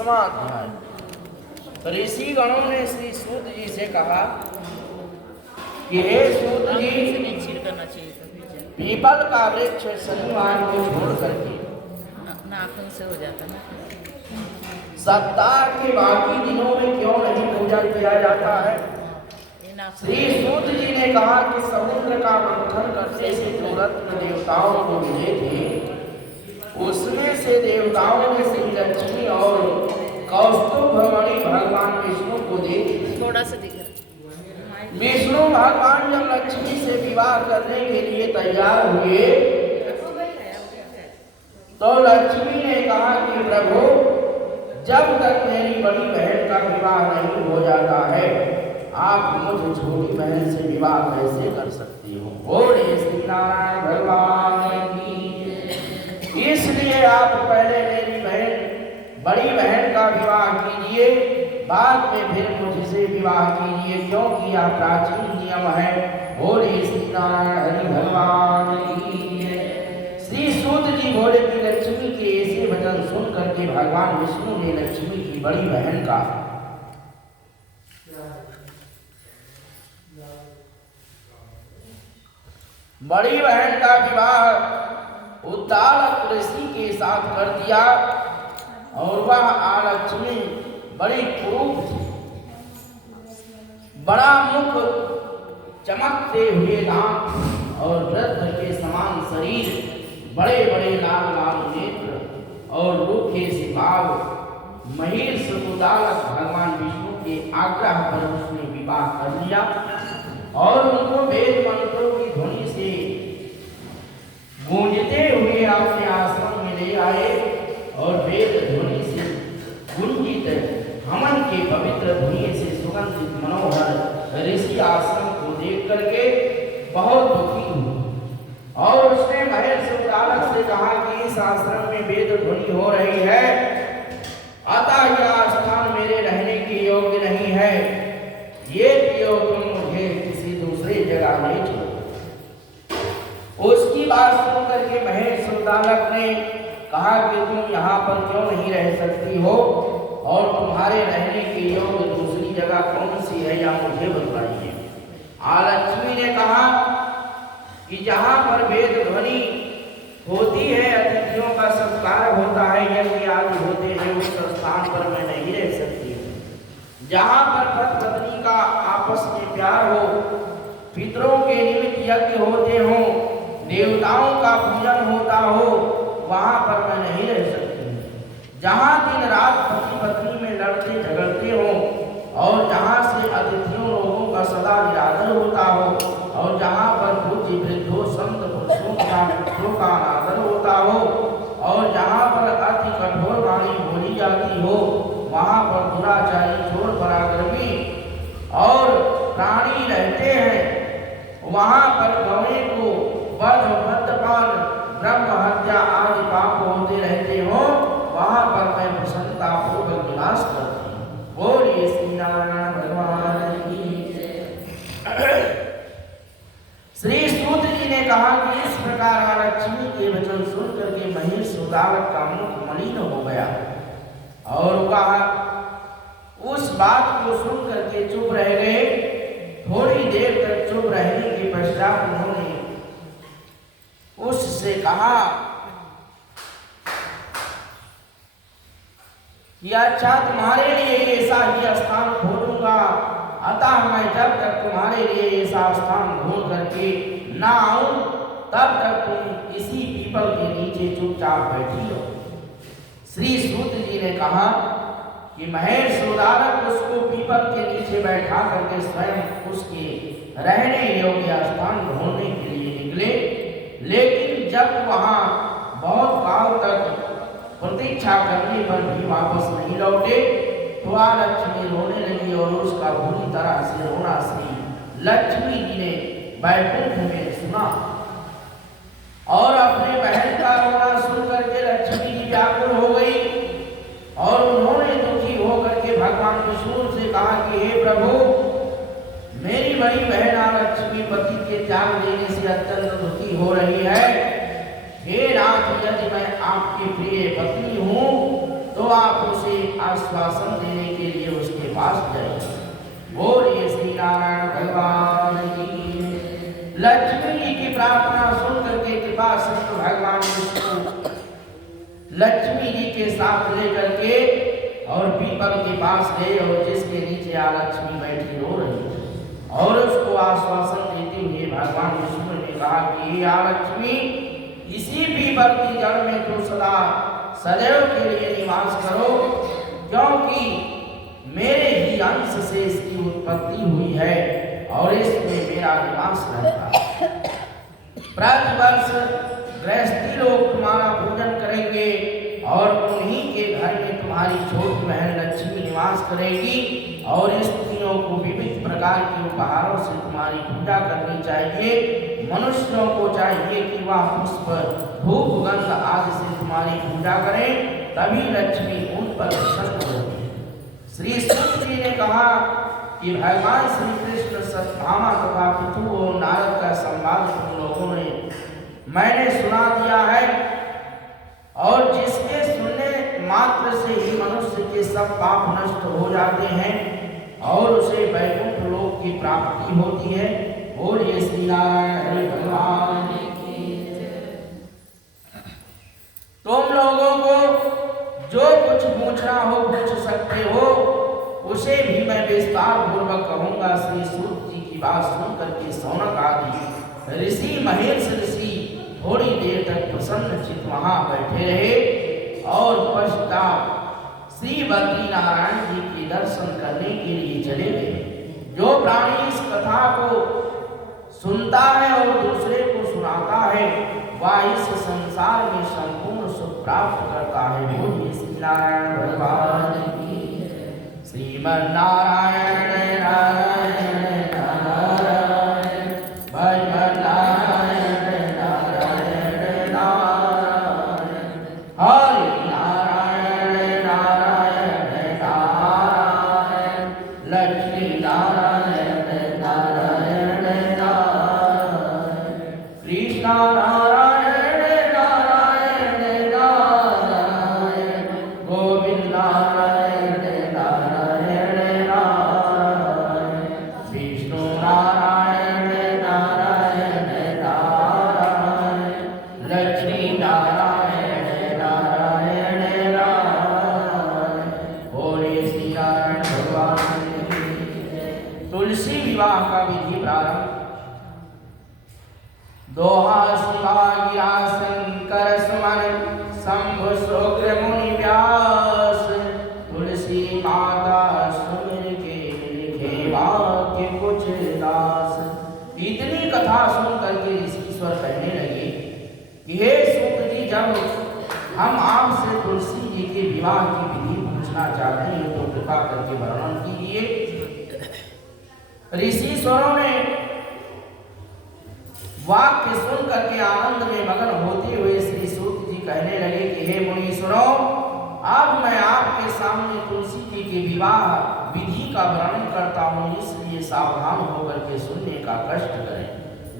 21वां अध्याय। तो ऋषि गणों ने श्री सूत जी से कहा कि हे सूत जी, पीपल का वृक्ष शनिवार को छोड़ करके नाखून से हो जाता ना, सप्ताह के बाकी दिनों में क्यों नहीं पूजा किया जाता है? श्री सूत जी ने कहा कि समुद्र का मंथन करने से जो रत्न देवताओं को मिले थे, उसमें से देवताओं ने श्री लक्ष्मी और कौस्तुभमणि भगवान विष्णु को दे दी। थोड़ा सा दिख रहा। विष्णु भगवान जब लक्ष्मी से विवाह करने के लिए तैयार हुए तो लक्ष्मी ने कहा कि प्रभु, जब तक मेरी बड़ी बहन का विवाह नहीं हो जाता है, आप मुझे छोटी बहन से विवाह कैसे कर सकती हो? बोले श्री नारायण भगवान की। इसलिए आप पहले मेरी बड़ी बहन का विवाह कीजिए, बाद में फिर मुझसे विवाह कीजिए, क्योंकि यह प्राचीन नियम है। बोले श्री नारायण भगवान की। श्री सूत जी बोले कि लक्ष्मी के ऐसे वचन सुन करके भगवान विष्णु ने लक्ष्मी की बड़ी बहन का विवाह उद्दालक ऋषि के साथ कर दिया, और वह आलक्ष्मी बड़ी कुरूप थी। बड़ा मुख, चमकते हुए दांत और वृद्ध के समान शरीर, बड़े बड़े लाल लाल नेत्र और रूखे से बाल, महेश उद्दालक भगवान विष्णु के आग्रह पर उसने विवाह कर लिया और उनको वेद मंत्रों की ध्वनि से गूंजते हुए अपने आश्रम में ले आए और वेद ध्वनि से गुंजित हमन के पवित्र धुएं से सुगंधित मनोहर ऋषि आश्रम को देख करके बहुत दुखी हुआ और उसने महेश उद्दालक से कहा कि इस आश्रम में वेद ध्वनि हो रही है, अतः यह स्थान मेरे रहने के योग्य नहीं है। ये पियो तुम मुझे किसी दूसरी जगह ले चलो। उसकी बात सुन करके महेश उद्दालक ने कहा कि तुम यहाँ पर क्यों नहीं रह सकती हो, और तुम्हारे रहने के योग्य दूसरी जगह कौन सी है, या मुझे बताइए। आलक्ष्मी ने कहा कि जहाँ पर वेद ध्वनि होती है, अतिथियों का सत्कार होता है, यज्ञ आदि होते हैं, उस स्थान पर मैं नहीं रह सकती। जहाँ पर पति पत्नी का आपस में प्यार हो, पितरों के निमित्त यज्ञ होते हों, देवताओं का पूजन होता हो, वहाँ पर मैं नहीं रह सकती। जहाँ दिन रात पति पत्नी में लड़ते झगड़ते हो, और जहाँ से अतिथियों लोगों का सदा निरादर होता हो, और जहाँ पर पूज्य वृद्धों संत पुरुषों का मित्रों का अनादर होता हो, और जहाँ पर अति कठोर वाणी बोली जाती हो, वहाँ पर दुराचारी, चोर, पराक्रमी और प्राणी रहते हैं। वहाँ पर गौएं को वध, मद्यपान, ब्रह्म हत्या आदि पाप होते रहते हो, वहाँ पर मैं प्रसन्नता पूर्वक निवास करती हूँ। बोलिए श्री नारायण भगवान की। श्री सूत जी ने कहा कि इस प्रकार आलक्ष्मी के वचन सुन करके महेश उद्दालक का मुख मलिन हो गया, और वह उस बात को सुन करके चुप रह गए। थोड़ी देर तक चुप रहने के पश्चात उन्होंने उससे कहा कि अच्छा, तुम्हारे लिए ऐसा ही स्थान खोलूंगा, अतः मैं जब तक तुम्हारे लिए ऐसा स्थान ढूंढ करके ना आऊं, तब तक तुम इसी पीपल के नीचे चुपचाप बैठी हो। श्री सूत जी ने कहा कि महेश उद्दालक उसको पीपल के नीचे बैठा करके स्वयं उसके रहने योग्य स्थान ढूंढने के लिए निकले, लेकिन जब वहां बहुत काल तक प्रतीक्षा करने पर भी वापस नहीं लौटे, तो आलक्ष्मी रोने लगी, और उसका बुरी तरह से रोना श्री लक्ष्मी जी ने बैकुंठ में सुना, और अपने बहन का रोना सुन करके लक्ष्मी जी व्याकुल हो गई, और उन्होंने दुखी होकर के भगवान विष्णु से कहा कि हे प्रभु, मेरी बड़ी बहन आलक्ष्मी पति के त्याग देने से अत्यंत दुखी हो रही है। हे नाथ, यदि मैं आपकी प्रिय पत्नी हूँ तो तो आप उसे आश्वासन देने के लिए उसके पास जाइए। बोलिए श्री नारायण भगवान की। लक्ष्मी जी की प्रार्थना सुन करके कृपा सिंधु भगवान विष्णु लक्ष्मी जी के साथ लेकर के और पीपल के पास गए और जिसके नीचे लक्ष्मी बैठी रो रही थी और उसको आश्वासन देते हुए भगवान विष्णु ने कहा कि ये लक्ष्मी, इसी पीपल की जड़ में तो सदा सदैव के लिए निवास करो, क्योंकि मेरे ही अंश से इसकी उत्पत्ति हुई है और इसमें मेरा निवास रहता है। प्रतिवर्ष गृहस्थी लोग तुम्हारा पूजन करेंगे और उन्हीं के घर में तुम्हारी छोटी बहन लक्ष्मी निवास करेगी और स्त्रियों को विविध प्रकार के उपहारों से तुम्हारी पूजा करनी चाहिए। मनुष्यों को चाहिए कि वह पुष्प, धूप, गंध आदि से तुम्हारी पूजा करें, तभी लक्ष्मी उन पर प्रसन्न होगी। श्री सूत जी ने कहा कि भगवान श्री कृष्ण सत्यभामा तथा पृथु और नारद का संवाद तुम लोगों ने मैंने सुना दिया है और जिसके सुनने मात्र से ही मनुष्य के सब पाप नष्ट हो जाते हैं और उसे वैकुंठ लोक की प्राप्ति होती है। बोलिए श्री नारायण भगवान की। तुम लोगों को जो कुछ पूछना हो पूछ सकते हो, उसे भी मैं विस्तार पूर्वक कहूंगा। श्री सूत जी की बात सुन करके सौनक आदि ऋषि, महेश ऋषि थोड़ी देर तक प्रसन्न चित्त वहां बैठे रहे और पश्चात श्री बद्री नारायण जी के दर्शन करने के लिए चले गए। जो प्राणी इस कथा को सुनता है और दूसरे को सुनाता है, वह इस संसार में संपूर्ण सुख प्राप्त करता है। बोलिए श्री नारायण भगवान की। श्रीमन नारायण नारायण नारायण भज नारायण नारायण नारायण हरि नारायण नारायण नारायण लक्ष्मी नारायण नारायण नारायण कृष्ण नारायण नारायण नारायण गोविंद नारायण नारायण नारायण विष्णु नारायण नारायण नारायण लक्ष्मी नारायण नारायण नारायण। बोलिए श्री नारायण भगवान की। तुलसी विवाह का विधि प्रारंभ। दोहा शिवा गिरा शंकर सुमन शंभु शुक्र मुनि व्यास, तुलसी माता सुमिर के लिखे वाक्य कुछ दास। इतनी कथा सुन करके ऋषिश्वर कहने लगे कि हे सूत जी, जब हम आपसे तुलसी जी के विवाह की विधि पूछना चाहते हैं तो कृपा करके वर्णन कीजिए। ऋषिश्वरों ने वाक्य सुन करके आनंद में मगन होते हुए श्री सूत जी कहने लगे कि हे मुनीश्वरों, अब मैं आपके सामने तुलसी जी के विवाह विधि का वर्णन करता हूँ, इसलिए सावधान होकर के सुनने का कष्ट करें।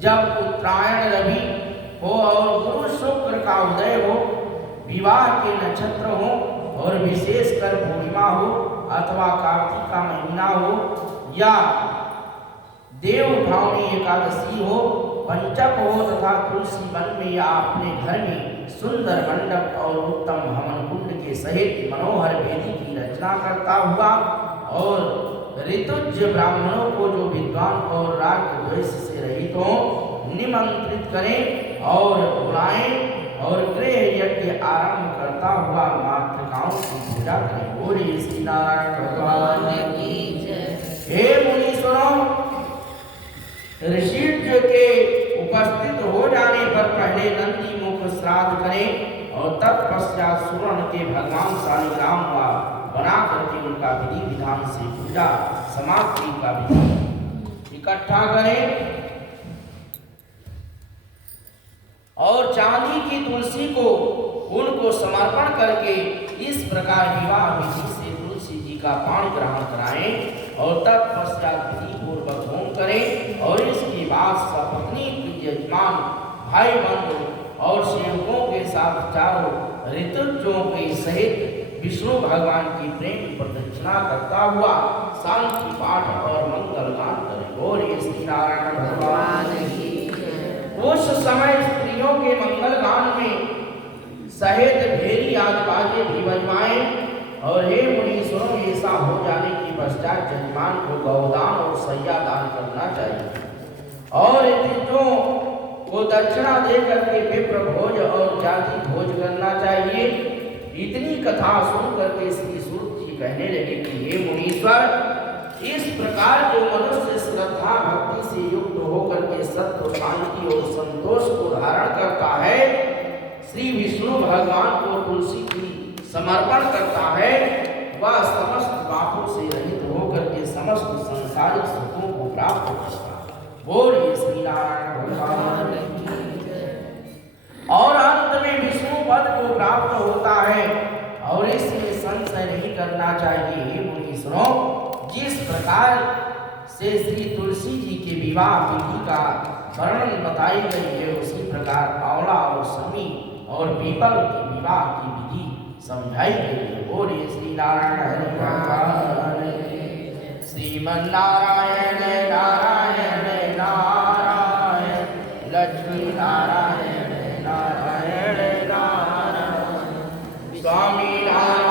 जब उत्तरायण रवि हो और गुरु शुक्र का उदय हो, विवाह के नक्षत्र हो और विशेषकर पूर्णिमा हो अथवा कार्तिक का महीना हो या देव उठावनी एकादशी हो, पंचक हो तथा तुलसी वन में या अपने घर में सुंदर मंडप और उत्तम हवन कुंड के सहित मनोहर वेदी की रचना करता हुआ और ऋतुज ब्राह्मणों को जो विद्वान और राग द्वेष से रहित हो निमंत्रित करें और बुलाएं और गृह यज्ञ आरंभ करता हुआ मातृकाओं की पूजा करें। बोलिए श्री नारायण भगवान की जय। हे मुनीश्वरों, ऋषिज के उपस्थित हो जाने पर पहले नंदी मुख श्राद्ध करें और तत्पश्चात सुवर्ण के भगवान शालिग्राम का बना करके उनका विधि विधान से पूजा समाप्ति का विधि इकट्ठा करें और चांदी की तुलसी को उनको समर्पण करके इस प्रकार विवाह विधि से तुलसी जी का पान ग्रहण कराएं और तत्पश्चात विधि पूर्वक होम करें और इसके बाद सपत्नी यजमान भाई बंधु और सेवकों के साथ चारों ऋतुजों के सहित विष्णु भगवान की प्रेम प्रदक्षिणा करता हुआ शांति पाठ और मंगल गान करे। बोलिए श्री नारायण भगवान की जय। उस समय स्त्रियों के मंगल गान में सहित भेरी आदि बाजे भी बजवाएं। और हे मुनीश्वरों, ऐसा हो जाने के पश्चात जजमान को गौदान और सैया दान करना चाहिए और तीर्थों को दक्षिणा दे करके विप्र भोज और जाति भोज करना चाहिए। इतनी कथा सुन करके श्री सूत जी कहने लगे कि हे मुनीश्वर, इस प्रकार जो मनुष्य श्रद्धा भक्ति से युक्त होकर के सत्व शांति और संतोष को धारण करता है, श्री विष्णु भगवान को तुलसी की समर्पण करता है, वह समस्त पापों से रहित होकर के समस्त संसारिक सुखों को प्राप्त करता है। बोलिए श्री नारायण भगवान की जय। और अंत में विष्णु पद को प्राप्त होता है और इसमें संशय नहीं करना चाहिए। हे मुनीश्वरों, जिस प्रकार से श्री तुलसी जी के विवाह विधि का वर्णन बताई गई है, उसी प्रकार आंवला और समी और पीपल के विवाह की विधि समझाई गई है। बोलिए श्री नारायण हरि भगवान श्रीमन नारायण नारायण नारायण लक्ष्मी नारायण नारायण नारायण स्वामी नारायण।